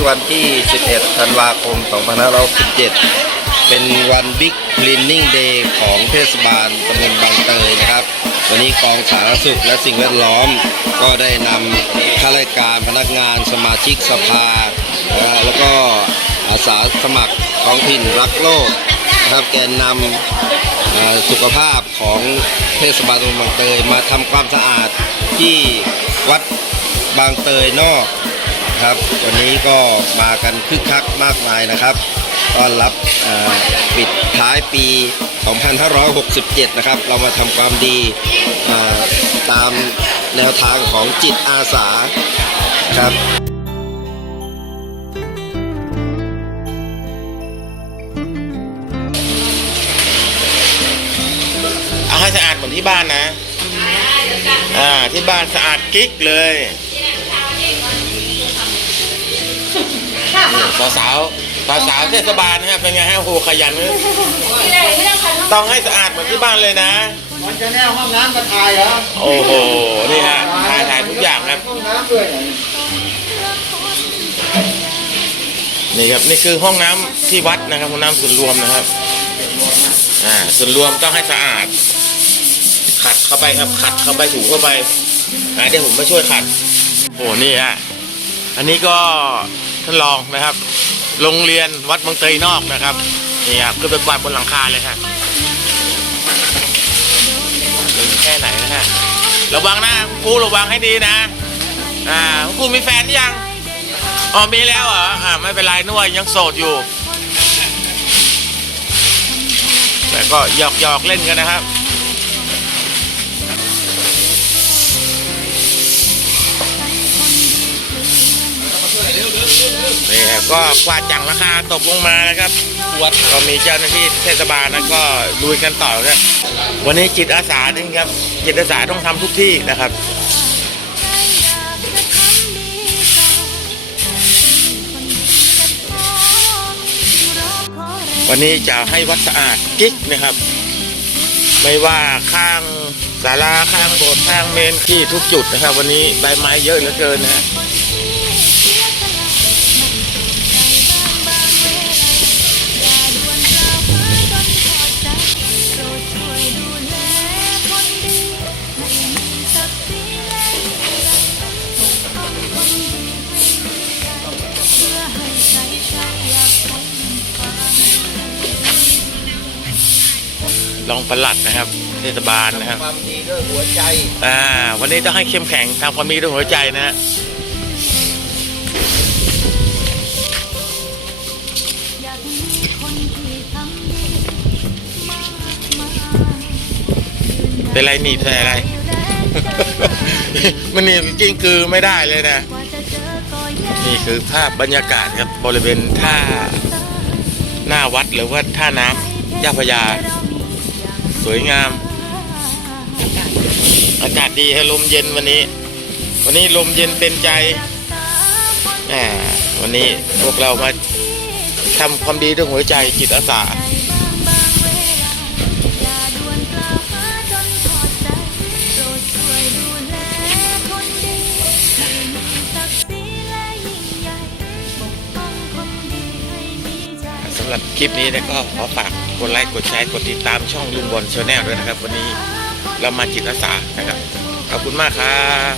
้วันที่ 11 ธันวาคม 2567 เป็นวันบิ๊กคลีนนิ่งเดย์ของเทศบาลตำบลบางเตยนะครับ วันนี้กองสาธารณสุขและสิ่งแวดล้อม ก็ได้นำข้าราชการพนักงานสมาชิกสภา แล้วก็อาสาสมัครท้องถิ่นรักโลกนะครับแกนนำสุขภาพของเทศบาลตำบลบางเตยมาทำความสะอาดที่วัดบางเตยนอก ครับ วันนี้ก็มากันคึกคักมากมายนะครับต้อนรับเอ่อปิดท้ายปี 2567 นะครับ เรามาทำความดีเอ่อตามแนวทางของจิตอาสาครับเอาให้สะอาดเหมือนที่บ้านนะ อ่าที่บ้านสะอาดกิ๊กเลย สาวสาวสาวสาวเทศบาลนะฮะเป็นไงฮะโอ้โหขยันเลยต้องให้สะอาดเหมือนที่บ้านเลยนะ มันจะแน่ห้องน้ำมาถ่ายเหรอโอ้โหนี่ฮะถ่ายถ่ายทุกอย่างครับห้องน้ำด้วยนี่ครับนี่คือห้องน้ำที่วัดนะครับห้องน้ำส่วนรวมนะครับอ่าส่วนรวมต้องให้สะอาด ขัดเข้าไปครับ ขัดเข้าไปถูเข้าไปอ่าเดี๋ยวผมมาช่วยขัดโอ้นี่ฮะอันนี้ก็ ท่านรองนะครับ โรงเรียนวัดบางเตยนอกนะครับนี่ครับขึ้นไปกวาดบนหลังคาเลยฮะถึงแค่ไหนนะฮะระวังนะคุณครูระวังให้ดีนะ อ่าครูมีแฟนยังอ๋อมีแล้วเหรออ่าไม่เป็นไรนึกว่ายังโสดอยู่ แต่ก็หยอกหยอกเล่นกันนะครับ นี่ครับก็กวาดจังราคาตกลงมานะครับวัดก็มีเจ้าหน้าที่เทศบาลนะก็ลุยกันต่อครับวันนี้จิตอาสานี่ครับจิตอาสาต้องทำทุกที่นะครับวันนี้จะให้วัดสะอาดกิ๊กนะครับ ไม่ว่าข้างศาลาข้างโบสถ์ข้างเมนที่ทุกจุดนะครับ วันนี้ใบไม้เยอะเหลือเกินนะ รองปลัดนะครับเทศบาลนะครับ ความดีด้วยหัวใจอ่า วันนี้ต้องให้เข้มแข็งทำความดีด้วยหัวใจนะฮะเป็นไรหนีบใส่อะไรมันหนีบจริงๆคือไม่ได้เลยนะนี่คือภาพบรรยากาศครับบริเวณท่าหน้าวัดหรือว่าท่าน้ำเจ้าพระยา สวยงาม อากาศดีฮะลมเย็นวันนี้ วันนี้ลมเย็นเป็นใจวันนี้พวกเรามาทำความดีด้วยหัวใจจิตอาสา หรับคลิปนี้นะก็ขอฝากกดไลค์กดแชร์กดติดตามช่องลุงบอลชาแนลด้วยนะครับ วันนี้เรามาจิตอาสานะครับ ขอบคุณมากครับ